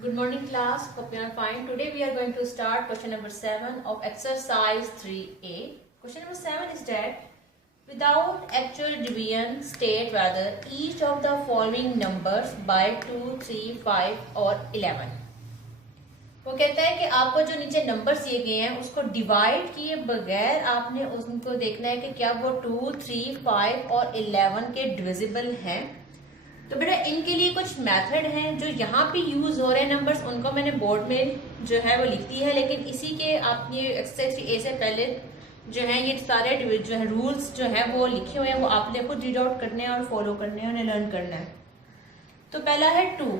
Good morning class, hope you are fine. Today we are going to start question number 7 of exercise 3a. Question number 7 is that without actual division state whether each of the following numbers by 2, 3, 5 और 11. वो कहता है कि आपको जो नीचे numbers दिए गए हैं उसको डिवाइड किए बगैर आपने उनको देखना है कि क्या वो 2, 3, 5 और 11 के डिविजिबल हैं। तो बेटा इनके लिए कुछ मेथड हैं जो यहाँ पे यूज हो रहे हैं नंबर्स, उनको मैंने बोर्ड में जो है वो लिख दी है, लेकिन इसी के आपने एक्सरसाइज ए से पहले जो है ये सारे जो है रूल्स जो है वो लिखे हुए हैं, वो आपने खुद रीड आउट करने हैं और फॉलो करने हैं, उन्हें लर्न करना है। तो पहला है 2,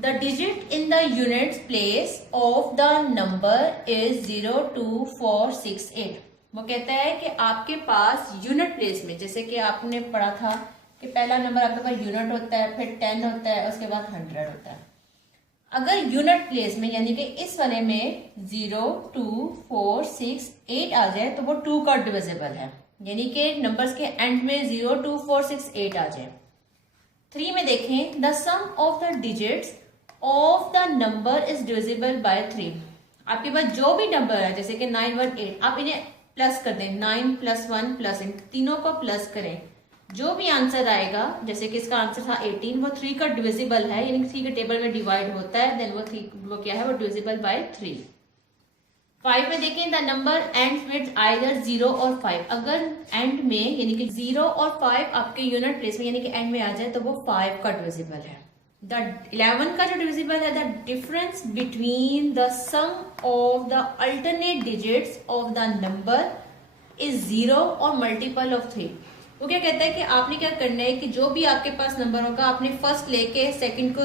the digit in the units place of the number is 0, 2, 4, 6, 8। वो कहता है कि आपके पास यूनिट प्लेस में, जैसे कि आपने पढ़ा था कि पहला नंबर आपके पास यूनिट होता है, फिर 10 होता है, उसके बाद 100 होता है। अगर यूनिट प्लेस में यानी कि इस वाले में 0, 2, 4, 6, 8 आ जाए तो वो 2 का डिविजिबल है, यानी कि नंबर्स के एंड में 0, 2, 4, 6, 8 आ जाए। 3 में देखें, the sum of the digits of the number is divisible by 3। आपके पास जो भी नंबर है जैसे कि 9, 1, 8, आप इन्हें प्लस कर दें, 9 + 1 + इन तीनों को प्लस करें, जो भी आंसर आएगा, जैसे कि इसका आंसर था 18, वो 3 का डिविजिबल है, यानी 3 के टेबल में डिवाइड होता है, देन वो क्या है, वो डिविजिबल बाय 3। 5 में देखें, the number and with either 0 और 5। अगर एंड में यानी कि 0 और 5 आपके यूनिट प्लेस में यानी कि एंड में आ जाए तो वो 5 का डिविजिबल है। द 11 का जो डिविजिबल है, the difference between the sum of the alternate digits of the number is 0 और मल्टीपल ऑफ 3। वो क्या कहता है कि आपने क्या करना है कि जो भी आपके पास नंबर होगा आपने फर्स्ट लेके सेकंड को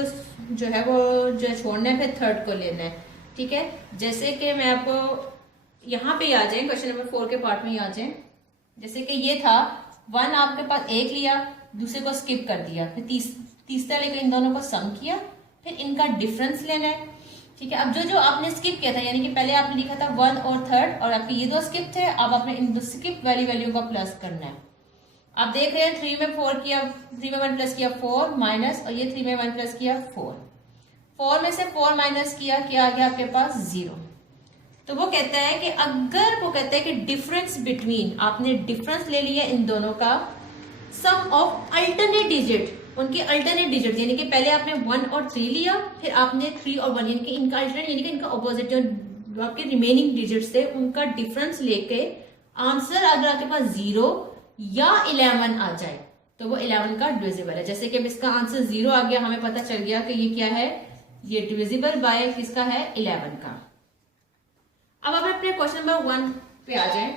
जो है वो जो छोड़ना है, फिर थर्ड को लेना है, ठीक है। जैसे कि मैं आपको यहाँ पे आ जाए, क्वेश्चन नंबर 4 के पार्ट में ही आ जाए। जैसे कि ये था 1, आपके पास एक लिया, दूसरे को स्किप कर दिया, फिर तीसरा लेकर इन दोनों को सम किया, फिर इनका डिफरेंस लेना है, ठीक है। अब जो आपने स्किप किया था, यानी कि पहले आपने लिखा था 1 और 3 और आपके ये 2 स्किप थे, अब आपने इन दो स्किप वाली वैल्यू को प्लस करना है। आप देख रहे हैं 3 में 4 किया, 3 में 1 प्लस किया 4 माइनस, और ये 3 में 1 प्लस किया 4, 4 में से 4 माइनस किया, क्या आ गया आपके पास 0। तो वो कहता है कि अगर वो कहता है कि डिफरेंस बिटवीन, आपने डिफरेंस ले लिया इन दोनों का, सम ऑफ अल्टरनेट डिजिट, उनके अल्टरनेट डिजिट, यानी कि पहले आपने 1 और 3 लिया, फिर आपने 3 और 1 यानी कि इनका अल्टरनेट यानी कि इनका ऑपोजिट जो आपके रिमेनिंग डिजिट्स थे उनका डिफरेंस लेके आंसर अगर आपके पास 0 या 11 आ जाए तो वो 11 का डिविजिबल है। जैसे कि अब इसका आंसर 0 आ गया, हमें पता चल गया कि ये क्या है, ये डिविजिबल बाय किसका है, 11 का। अब आप अपने क्वेश्चन नंबर 1 पे आ जाए।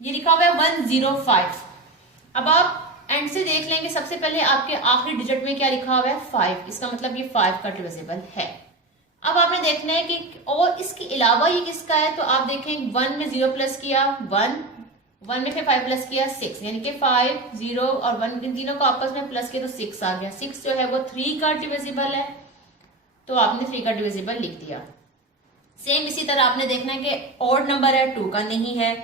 ये लिखा हुआ है 105। अब आप एंड से देख लेंगे, सबसे पहले आपके आखिरी डिजिट में क्या लिखा हुआ है, 5, इसका मतलब ये 5 का डिविजिबल है। अब आपने देखना है कि और इसके अलावा ये किसका है, तो आप देखें 1 में 0 प्लस किया 1 में फिर 5 प्लस किया 6, यानी कि 5, 0 और 1 इन तीनों को आपस में प्लस किया तो 6 आ गया। 6 जो है वो 3 का डिविजिबल है, तो आपने 3 का डिविजिबल लिख दिया। सेम इसी तरह आपने देखना है कि ऑड नंबर है, 2 का नहीं है,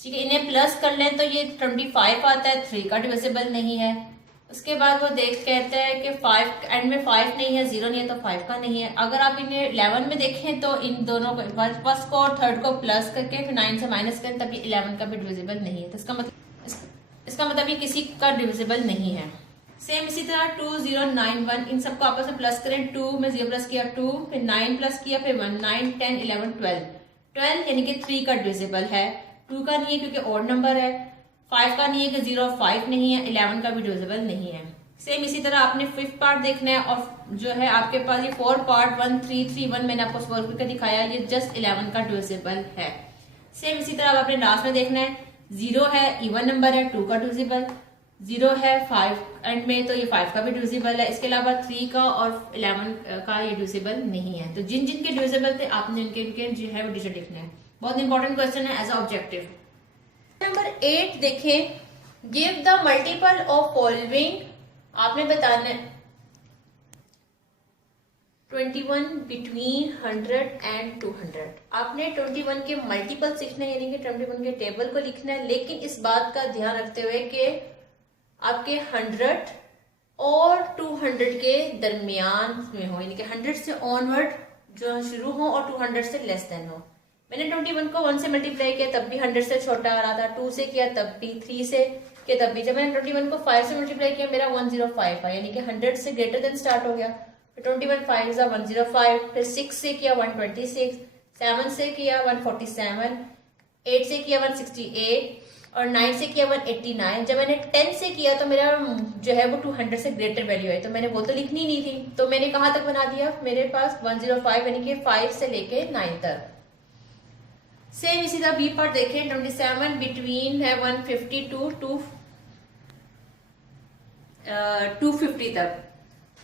ठीक है। इन्हें प्लस कर लें तो ये 25 आता है, 3 का डिविजिबल नहीं है। उसके बाद वो कहते हैं कि 5 एंड में 5 नहीं है, 0 नहीं है, तो 5 का नहीं है। अगर आप इन्हें 11 में देखें तो इन दोनों को, फर्स्ट को और थर्ड को प्लस करके फिर 9 से माइनस करें तब ये 11 का भी डिविजिबल नहीं है। तो इसका मतलब ये किसी का डिविजिबल नहीं है। सेम इसी तरह 2, 0, 9, 1 इन सबको आपस में प्लस करें, 2 में 0 प्लस किया 2, फिर 9 प्लस किया फिर 1, 9, 10, 11, 12 यानी कि 3 का डिविजिबल है, 2 का नहीं है क्योंकि ऑड नंबर है, 5 का नहीं है कि 0, 5 नहीं है, 11 का भी डिविजिबल नहीं है। सेम इसी तरह आपने 5th पार्ट देखना है, और जो है आपके पास ये 4 पार्ट 1, 3, 3, 1 मैंने आपको सॉल्व करके दिखाया, ये जस्ट 11 का डिविजिबल है। सेम इसी तरह आपने लास्ट में देखना है, 0 है, इवन नंबर है, 2 का डिविजिबल, 0 है 5 एंड में तो ये 5 का भी डिविजिबल है। इसके अलावा 3 का और 11 का ये डिविजिबल नहीं है। तो जिन जिन के डिविजिबल थे आपने इनके जो है वो डिजिट लिखना है। बहुत इंपॉर्टेंट क्वेश्चन है एज अ ऑब्जेक्टिव। नंबर 8 देखें, give the multiple of following, आपने बताना है 21 बिटवीन 100 एंड 200। आपने 21 के मल्टीपल सीखना है, यानी कि 21 के टेबल को लिखना है, लेकिन इस बात का ध्यान रखते हुए कि आपके 100 और 200 के दरमियान में हो, यानी कि 100 से ऑनवर्ड जो शुरू हो और 200 से लेस देन हो। मैंने 21 को 1 से मल्टीप्लाई किया तब भी 100 से छोटा आ रहा था, 2 से किया तब भी, 3 से किया तब भी। जब मैंने 21 को 5 से मल्टीप्लाई किया मेरा 105 है, यानी कि 100 से ग्रेटर देन स्टार्ट हो गया। फिर 21 5 105, फिर 6 से किया 126, 7 से किया 147, 8 से किया 168 और 9 से किया 189। जब मैंने 10 से किया तो मेरा जो है वो 200 से ग्रेटर वैल्यू है, तो मैंने वो तो लिखनी नहीं थी, तो मैंने कहाँ तक बना दिया, मेरे पास 105 यानी कि 5 से लेके 9 तक। सेम इसी तरह बी पार्ट देखें, 27 बिटवीन है 150 टू 250 तक।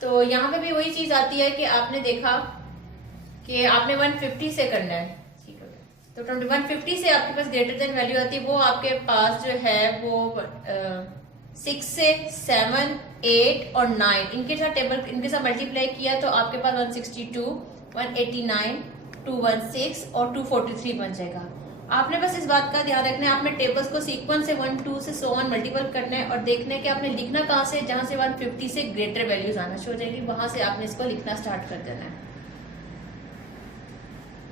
तो यहाँ पे भी वही चीज आती है कि आपने देखा कि आपने 150 से करना है, ठीक है, तो 150 से आपके पास ग्रेटर देन वैल्यू आती है, वो आपके पास जो है वो 6 से 7 8 और 9 इनके साथ टेबल इनके साथ मल्टीप्लाई किया तो आपके पास 162 189 216 और 243 बन जाएगा। आपने बस इस बात का ध्यान रखना है, आपने टेबल्स को सीक्वेंस से 1 2 से सो ऑन मल्टीपल करना है और देखना है कि आपने लिखना कहाँ से, जहां से 150 से ग्रेटर वैल्यूज आना शुरू हो जाएगी वहां से आपने इसको लिखना स्टार्ट कर देना है।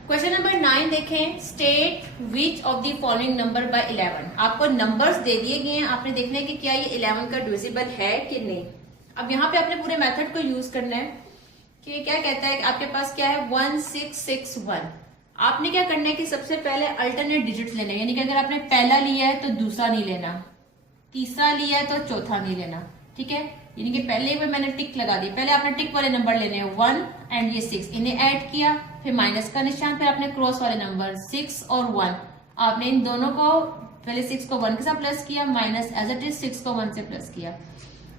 क्वेश्चन नंबर 9 देखें, state which of the following number by 11। आपको नंबर्स दे दिए गए हैं, आपने देखना है कि क्या ये 11 का डिविजिबल है कि नहीं। अब यहाँ पे आपने पूरे मेथड को यूज करना है कि क्या कहता है कि आपके पास क्या है 1661। आपने क्या करना है कि सबसे पहले अल्टरनेट डिजिट्स लेने, यानी कि अगर आपने पहला लिया है तो दूसरा नहीं लेना, तीसरा लिया है तो चौथा नहीं लेना, ठीक है। यानी कि पहले में मैंने टिक लगा दी, पहले आपने टिक वाले नंबर लेने हैं 1 एंड ये 6, इन्हें ऐड किया, फिर माइनस का निशान, फिर आपने क्रॉस वाले नंबर 6 और 1, आपने इन दोनों को पहले 6 को 1 के साथ प्लस किया, माइनस एज इट इज 6 को 1 से प्लस किया।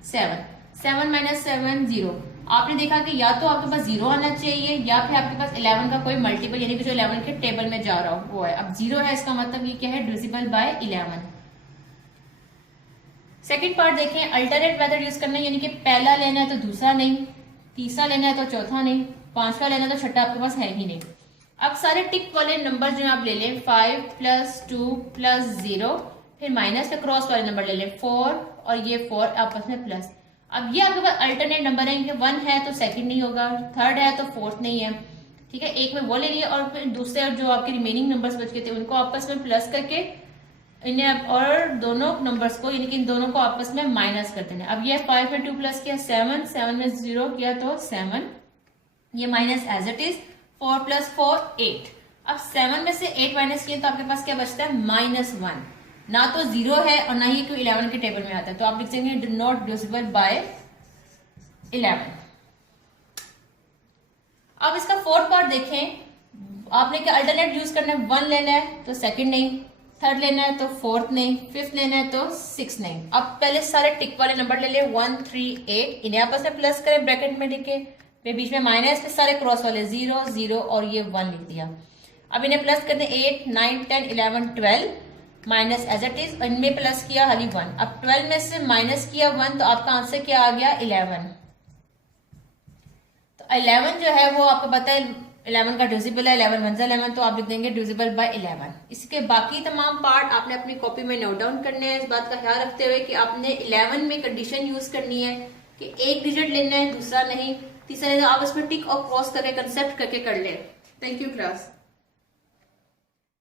7 माइनस 7 0। आपने देखा कि या तो आपके पास 0 आना चाहिए या फिर आपके पास 11 का कोई मल्टीपल यानी कि जो 11 के टेबल में जा रहा हो वो है। अब 0 है, इसका मतलब ये क्या है, डिविजिबल बाय 11। सेकंड पार्ट देखें, अल्टरनेट मेथड यूज करना है, यानी कि पहला लेना है तो दूसरा नहीं, तीसरा लेना है तो चौथा नहीं, पांचवा लेना है तो छठा आपके पास है ही नहीं। अब सारे टिक वाले नंबर जो आप ले लें 5 + 2 + 0, फिर माइनस पे क्रॉस वाले नंबर ले लें 4 और ये 4 आपस में प्लस। अब ये आपके पास अल्टरनेट नंबर है, 1 है तो सेकंड नहीं होगा, थर्ड है तो फोर्थ नहीं है, ठीक है। एक में वो ले लिया और फिर दूसरे जो आपके रिमेनिंग नंबर्स बच गए थे उनको आपस में प्लस करके इन्हें और दोनों नंबर्स को यानी कि इन दोनों को आपस में माइनस कर देना। अब ये 5 में 2 प्लस किया 7, 7 में 0 किया तो 7, ये माइनस एज इट इज 4 + 4 8। अब 7 में से 8 माइनस किया तो आपके पास क्या बचता है -1, ना तो 0 है और ना ही कोई 11 के टेबल में आता है, तो आप लिख देंगे नॉट डिविजिबल बाय 11। अब इसका फोर्थ पार्ट देखें, आपने क्या अल्टरनेट यूज करना है, 1 लेना है तो सेकंड नहीं, थर्ड लेना है तो फोर्थ नहीं, फिफ्थ लेना है तो 6 नहीं। अब पहले सारे टिक वाले नंबर ले ले 1 3 8, इन्हें आपस में प्लस करें ब्रैकेट में लिखे, फिर बीच में माइनस, फिर सारे क्रॉस वाले 0 0 और ये 1 लिख दिया। अब इन्हें प्लस कर दें 8 9 10 11 12, माइनस एज इट इज, इनमें प्लस किया खाली 1। अब 12 में से माइनस किया 1 तो आपका आंसर क्या आ गया 11। तो 11 जो है वो आपको पता है 11 का डिविजिबल है, 11 1 11, तो आप लिख देंगे डिविजिबल बाय 11। इसके बाकी तमाम पार्ट आपने अपनी कॉपी में नोट डाउन करने हैं, इस बात का ख्याल रखते हुए कि आपने 11 में कंडीशन यूज करनी है कि एक डिजिट लेना है दूसरा नहीं, तीसरा नहीं, तो आप उसमें टिक और क्रॉस करके कंसेप्ट करके कर ले। Thank you class.